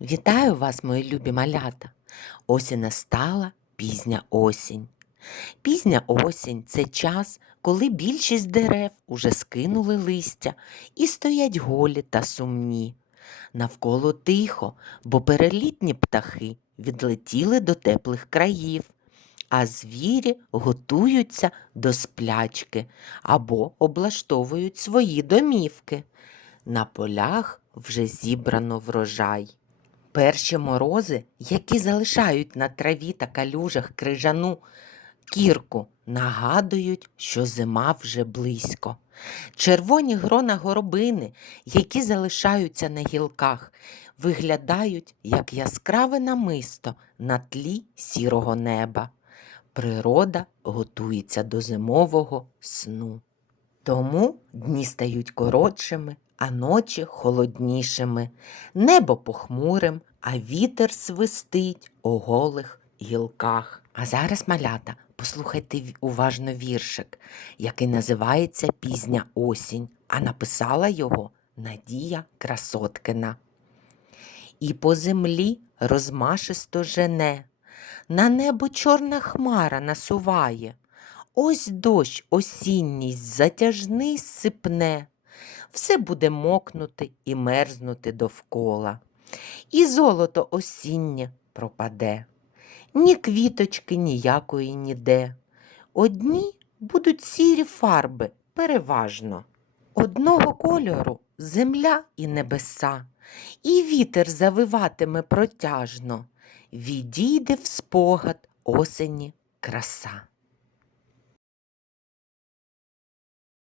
Вітаю вас, мої любі малята. Ось і настала пізня осінь. Пізня осінь це час, коли більшість дерев уже скинули листя і стоять голі та сумні. Навколо тихо, бо перелітні птахи відлетіли до теплих країв, а звірі готуються до сплячки або облаштовують свої домівки. На полях вже зібрано врожай. Перші морози, які залишають на траві та калюжах крижану кірку, нагадують, що зима вже близько. Червоні грона горобини, які залишаються на гілках, виглядають як яскраве намисто на тлі сірого неба. Природа готується до зимового сну. Тому дні стають коротшими, а ночі холоднішими, небо похмурим, а вітер свистить у голих гілках. А зараз, малята, послухайте уважно віршик, який називається Пізня осінь, а написала його Надія Красоткина. І по землі розмашисто жене, на небо чорна хмара насуває. Ось дощ осінній затяжний сипне, все буде мокнути і мерзнути довкола. І золото осіннє пропаде, ні квіточки ніякої ніде. Одні будуть сірі фарби переважно. Одного кольору земля і небеса, і вітер завиватиме протяжно, відійде в спогад осені краса.